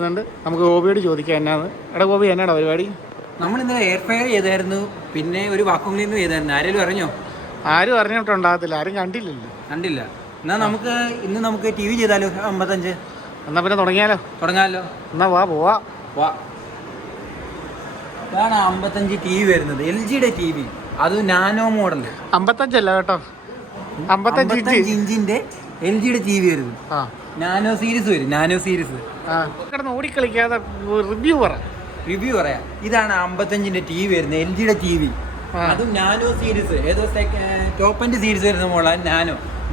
നമുക്ക് ഗോപിയോട് ചോദിക്കാം എന്നാന്ന്. എടാ ഗോപി, എന്നാടാ പരിപാടി? നമ്മൾ ഇന്നലെ എയർ ഫയർ ചെയ്തായിരുന്നു, പിന്നെ ഒരു വാക്വം ക്ലീനർ ചെയ്തായിരുന്നു. ആരെങ്കിലും അറിഞ്ഞോ? ആരും അറിഞ്ഞിട്ടുണ്ടാകത്തില്ല, ആരും കണ്ടില്ലല്ലോ. കണ്ടില്ല. എന്നാൽ നമുക്ക് ടി വി ചെയ്താലോ? 55. എന്നാ പിന്നെ തുടങ്ങാമല്ലോ. എന്നാ പോവാ. ഇതാണ് 55 ടി വി വരുന്നത്, LG യുടെ ടി വി. അത് നാനോ മോഡൽ. 55 കേട്ടോ, 55 ഇഞ്ചിന്റെ LG യുടെ ടി വി വരുന്നത്. നാനോ സീരീസ് വരും. ഓടിക്കളിക്കാതെ റിവ്യൂ പറയാം. ഇതാണ് 55ന്റെ ടി വി വരുന്നത്, LG യുടെ ടി വി. അതും നാനോ സീരീസ്, ഏതോ ടോപ്പ് എൻഡ് സീരീസ് വരുന്ന മോഡലാണ്.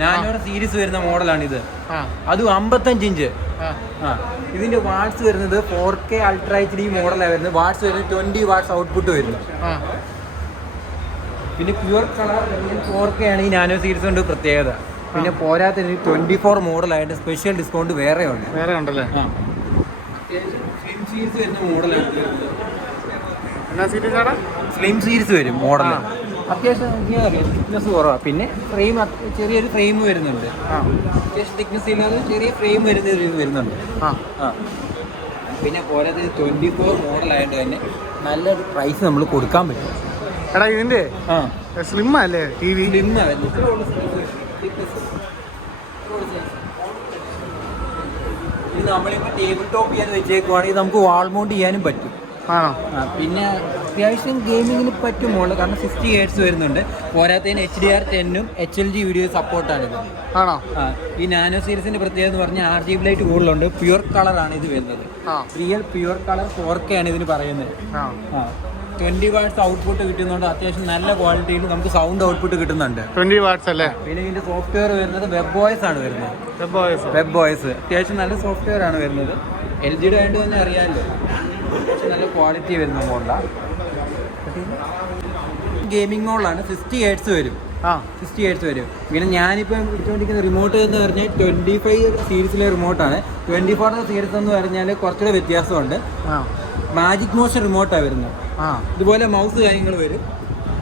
നാനോയുടെ സീരീസ് വരുന്ന മോഡലാണ് ഇത്. അതും 55 ഇഞ്ച്. ഇതിന്റെ വാട്ട്സ് വരുന്നത് 4K അൾട്രാ HD മോഡലാണ് വരുന്നത്. വാട്ട്സ് വരുന്നത് 20 വാട്ട്സ് ഔട്ട്പുട്ട് വരുന്നു. പിന്നെ പ്യുവർ കളർ 4K ആണ് ഈ നാനോ സീരീസ് കൊണ്ട് പ്രത്യേകത. പിന്നെ പോരാത്ത 24 മോഡലായിട്ട് സ്പെഷ്യൽ ഡിസ്കൗണ്ട് വേറെ ഉണ്ടല്ലേ. സ്ലിം സീരീസ് വരുന്ന മോഡലാണ്. സ്ലിം സീരീസ് വരും മോഡൽ. അത്യാവശ്യം തിക്നെസ് കുറവാണ്. പിന്നെ ഫ്രെയിം ചെറിയൊരു ഫ്രെയിം വരുന്നുണ്ട്. അത്യാവശ്യം തിക്നെസ് ഇല്ലാതെ ചെറിയ ഫ്രെയിം വരുന്നുണ്ട്. പിന്നെ പോരാത്ത 24 മോഡലായിട്ട് തന്നെ നല്ലൊരു പ്രൈസ് നമ്മൾ കൊടുക്കാൻ പറ്റും. എടാ ഇതിന്റെ സ്ലിം അല്ലേ ടി വി? ഇത് നമ്മളിപ്പോൾ ടേബിൾ ടോപ്പ് ചെയ്യാൻ വെച്ചേക്കുവാണെങ്കിൽ നമുക്ക് വാൾ മൗണ്ട് ചെയ്യാനും പറ്റും. പിന്നെ അത്യാവശ്യം ഗെയിമിങ്ങിന് പറ്റുമോളൂ, കാരണം 60 Hz വരുന്നുണ്ട്. പോരാത്തതിന് HDR10 HLG വീഡിയോ സപ്പോർട്ടാണിത്. ഈ നാനോ സീരീസിന്റെ പ്രത്യേകത എന്ന് പറഞ്ഞാൽ RGB ലൈറ്റ് കൂടുതലുണ്ട്. പ്യുവർ കളറാണ് ഇത് വരുന്നത്. റിയൽ പ്യുവർ കളർ 4K ആണ് ഇതിന് പറയുന്നത്. 20 വാട്ട്സ് ഔട്ട്പുട്ട് കിട്ടുന്നുണ്ട്. അത്യാവശ്യം നല്ല ക്വാളിറ്റിയിൽ നമുക്ക് സൗണ്ട് ഔട്ട്പുട്ട് കിട്ടുന്നുണ്ട്. 20 വാട്ട്സ് അല്ലേ? പിന്നെ ഇതിന്റെ സോഫ്റ്റ്വെയർ വരുന്നത് WebOS ആണ് വരുന്നത്. WebOS അത്യാവശ്യം നല്ല സോഫ്റ്റ്വെയർ ആണ് വരുന്നത്. LG യുടെ ആയിട്ട് തന്നെ അറിയാമല്ലോ, നല്ല ക്വാളിറ്റി വരുന്ന മോഡലാണ്. ഗെയിമിംഗ് മോഡലാണ്. 60 Hz വരും. 60 Hz വരും. പിന്നെ ഞാനിപ്പോൾ വിളിച്ചുകൊണ്ടിരിക്കുന്ന റിമോട്ട് എന്ന് പറഞ്ഞാൽ 25 സീരീസിലെ റിമോട്ടാണ്. 24 സീരീസ് എന്ന് പറഞ്ഞാൽ കുറച്ചുകൂടെ വ്യത്യാസമുണ്ട്. മാജിക് മോഷൻ റിമോട്ടാണ് വരുന്നത്. ഇതുപോലെ മൗസ് കാര്യങ്ങൾ വരും.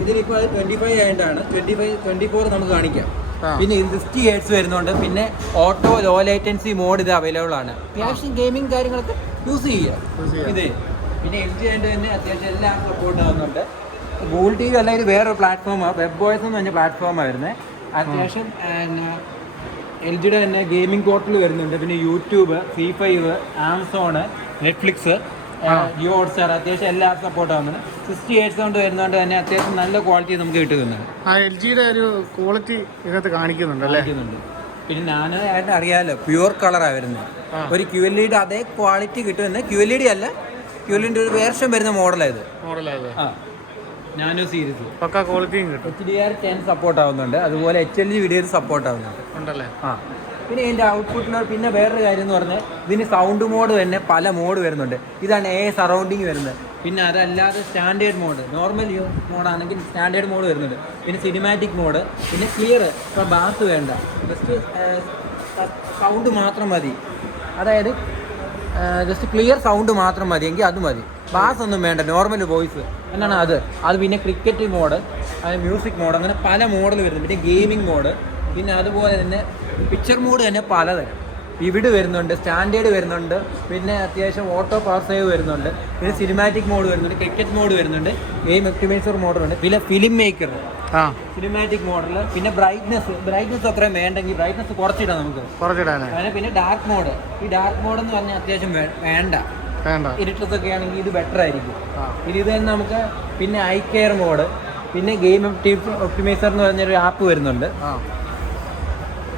ഇതിലിപ്പോൾ 25 ആയതുകൊണ്ടാണ് 24 നമുക്ക് കാണിക്കാം. പിന്നെ ഇത് 60 Hz വരുന്നുണ്ട്. പിന്നെ ഓട്ടോ ലോ ലേറ്റൻസി മോഡ് ഇത് അവൈലബിൾ ആണ്. അത്യാവശ്യം ഗെയിമിംഗ് കാര്യങ്ങളൊക്കെ യൂസ് ചെയ്യാം ഇത്. പിന്നെ LG ആയിട്ട് തന്നെ അത്യാവശ്യം എല്ലാം സപ്പോർട്ട് ആവുന്നുണ്ട്. ഗൂഗിൾ TV അല്ല, ഇത് വേറൊരു പ്ലാറ്റ്ഫോമാണ്. WebOS എന്ന് പറഞ്ഞ പ്ലാറ്റ്ഫോമാണ് വരുന്നത്. അത്യാവശ്യം LG യുടെ തന്നെ ഗെയിമിംഗ് പോർട്ടൽ വരുന്നുണ്ട്. പിന്നെ YouTube, C5, Amazon, Netflix, Jio Hotstar, അത്യാവശ്യം എല്ലാ സപ്പോർട്ട് ആവുന്നുണ്ട്. 60 Hz കൊണ്ട് വരുന്നതുകൊണ്ട് തന്നെ അത്യാവശ്യം നല്ല ക്വാളിറ്റി നമുക്ക് കിട്ടുന്നുണ്ട്. LG യുടെ ഒരു ക്വാളിറ്റി ഇതിനകത്ത് കാണിക്കുന്നുണ്ട്. പിന്നെ നാനോ ആയിട്ട് അറിയാമല്ലോ, പ്യുവർ കളറാണ് വരുന്നത്. ഒരു QLED അതേ ക്വാളിറ്റി കിട്ടുമെന്ന്. QLED അല്ല, QLED ഒരു വേർഷൻ വരുന്ന മോഡലായത്. നാനോ സീരീസ് പക്ക ക്വാളിറ്റിയും കിട്ടും. HDR10 സപ്പോർട്ട് ആവുന്നുണ്ട്. അതുപോലെ HLG വീഡിയോ സപ്പോർട്ട് ആവുന്നുണ്ട്. പിന്നെ ഇതിൻ്റെ ഔട്ട്പുട്ടിൽ പിന്നെ വേറൊരു കാര്യം എന്ന് പറഞ്ഞാൽ ഇതിന് സൗണ്ട് മോഡ് തന്നെ പല മോഡ് വരുന്നുണ്ട്. ഇതാണ് സറൗണ്ടിങ് വരുന്നത്. പിന്നെ അതല്ലാതെ സ്റ്റാൻഡേർഡ് മോഡ്, നോർമൽ മോഡാണെങ്കിൽ സ്റ്റാൻഡേർഡ് മോഡ് വരുന്നുണ്ട്. പിന്നെ സിനിമാറ്റിക് മോഡ്, പിന്നെ ക്ലിയർ. ഇപ്പോൾ ബാസ് വേണ്ട, ജസ്റ്റ് സൗണ്ട് മാത്രം മതി. അതായത് ജസ്റ്റ് ക്ലിയർ സൗണ്ട് മാത്രം മതി എങ്കിൽ അത് മതി. ബാസ് ഒന്നും വേണ്ട, നോർമൽ വോയിസ് എന്നാണ് അത്. പിന്നെ ക്രിക്കറ്റ് മോഡ്, മ്യൂസിക് മോഡ്, അങ്ങനെ പല മോഡൽ വരുന്നുണ്ട്. പിന്നെ ഗെയിമിംഗ് മോഡ്, പിന്നെ അതുപോലെ തന്നെ പിക്ചർ മോഡ് തന്നെ പലതരം. വിവിഡ് വരുന്നുണ്ട്, സ്റ്റാൻഡേർഡ് വരുന്നുണ്ട്, പിന്നെ അത്യാവശ്യം ഓട്ടോ പവർ സേവ് വരുന്നുണ്ട്, പിന്നെ സിനിമാറ്റിക് മോഡ് വരുന്നുണ്ട്, ക്രിക്കറ്റ് മോഡ് വരുന്നുണ്ട്, ഗെയിം ഒപ്റ്റിമൈസർ മോഡുണ്ട്, പിന്നെ ഫിലിം മേക്കർ സിനിമാറ്റിക് മോഡൽ. പിന്നെ ബ്രൈറ്റ്നസ് അത്രയും വേണ്ടെങ്കിൽ ബ്രൈറ്റ്നസ് കുറച്ചിടാം നമുക്ക്. അങ്ങനെ പിന്നെ ഡാർക്ക് മോഡ്. ഈ ഡാർക്ക് മോഡ് എന്ന് പറഞ്ഞാൽ അത്യാവശ്യം വേണ്ട, എഡിറ്റേഴ്സ് ഒക്കെ ആണെങ്കിൽ ഇത് ബെറ്റർ ആയിരിക്കും. ഇത് തന്നെ നമുക്ക്. പിന്നെ ഐ കെയർ മോഡ്, പിന്നെ ഗെയിം ഒപ്റ്റിമൈസർ എന്ന് പറഞ്ഞൊരു ആപ്പ് വരുന്നുണ്ട്.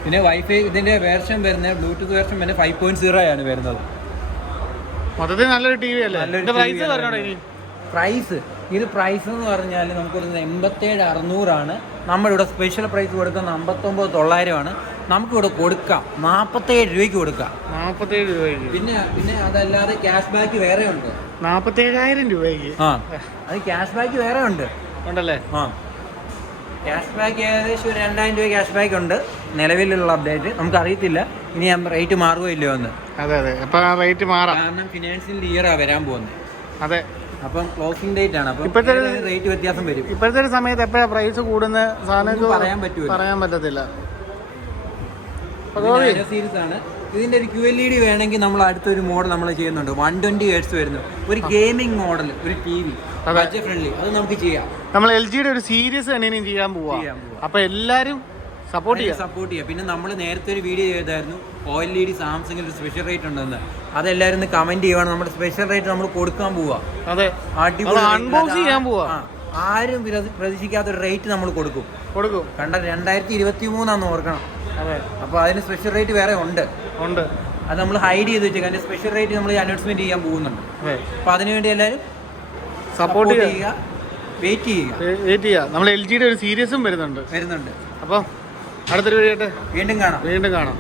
പിന്നെ വൈഫൈ ഇതിന്റെ വേർഷൻ വരുന്നത് ബ്ലൂടൂത്ത് വേർഷൻ വരുന്നത് 5.0 ആണ് വരുന്നത്. മൊത്തത്തിൽ നല്ലൊരു ടി വി അല്ലേ? പ്രൈസ് എന്ന് പറഞ്ഞാൽ നമുക്കൊരു 87,600 നമ്മളിവിടെ സ്പെഷ്യൽ പ്രൈസ് കൊടുക്കുന്ന 59,900 ആണ്. നമുക്കിവിടെ കൊടുക്കാം 47 രൂപയ്ക്ക് കൊടുക്കാം. 47 രൂപയ്ക്ക്. പിന്നെ അതല്ലാതെ ക്യാഷ് ബാക്ക് വേറെ ഉണ്ട്. 47,000 രൂപയ്ക്ക്. അത് ക്യാഷ് ബാക്ക് വേറെ ഉണ്ടല്ലേ? ക്യാഷ് ബാക്ക് ഏകദേശം 2,000 രൂപ ക്യാഷ് ബാക്ക് ഉണ്ട് നിലവിലുള്ള അപ്ഡേറ്റ്. നമുക്കറിയത്തില്ല ഇനി റേറ്റ് മാറുകയോ ഇല്ലയോ എന്ന്. അതെ, റേറ്റ് മാറാം. കാരണം ഫിനാൻഷ്യൽ ഇയറാണ് വരാൻ പോകുന്നത്. അതെ, അപ്പം ക്ലോസിംഗ് ഡേറ്റ് ആണ്. അപ്പം ഇപ്പോഴത്തെ റേറ്റ് വ്യത്യാസം വരും. ഇപ്പോഴത്തെ ഒരു സമയത്ത് എപ്പോഴാണ് പ്രൈസ് കൂടുന്ന സാധനം പറയാൻ പറ്റത്തില്ല. സീരീസ് ആണ് ഇതിൻ്റെ ഒരു QLED വേണമെങ്കിൽ നമ്മൾ അടുത്തൊരു മോഡൽ നമ്മൾ ചെയ്യുന്നുണ്ട്. 120 Hz വരുന്നു, ഒരു ഗെയിമിംഗ് മോഡൽ, ഒരു TV ബഡ്ജറ്റ് ഫ്രണ്ട്ലി, അത് നമുക്ക് ചെയ്യാം. നമ്മൾ LGയുടെ ഒരു സീരീസ് തന്നെ ചെയ്യാൻ പോവാ. അപ്പൊ എല്ലാരും സപ്പോർട്ട് ചെയ്യാം. പിന്നെ നമ്മൾ നേരത്തെ ഒരു വീഡിയോ ചെയ്തായിരുന്നു OLED സാംസങ്ങിൽ ഒരു സ്പെഷ്യൽ റേറ്റ് ഉണ്ടെന്ന്. അതെല്ലാവരും ഒന്ന് കമന്റ് ചെയ്യുവാണ്. നമ്മുടെ സ്പെഷ്യൽ റേറ്റ് നമ്മൾ കൊടുക്കാൻ പോവാ. അതെ, അൺബോക്സ് ചെയ്യാൻ പോവാ. ആരും പ്രതീക്ഷിക്കാത്തൊരു റേറ്റ് നമ്മൾ കൊടുക്കും. കണ്ട 2023 ഓർക്കണം. അതെ, അപ്പോൾ അതിന് സ്പെഷ്യൽ റേറ്റ് വേറെ ഉണ്ട്. അത് നമ്മൾ ഹൈഡ് ചെയ്ത് വെച്ചേക്കാം. അതിന്റെ സ്പെഷ്യൽ റേറ്റ് നമ്മൾ അനൗൺസ്മെന്റ് ചെയ്യാൻ പോകുന്നുണ്ട്. അപ്പൊ അതിനുവേണ്ടി എല്ലാവരും സപ്പോർട്ട് ചെയ്യുക, വെയിറ്റ് ചെയ്യുക. നമ്മൾ LGയുടെ ഒരു സീരീസും വരുന്നുണ്ട്. അപ്പോൾ അടുത്തൊരു വീഡിയോ വീണ്ടും കാണാം.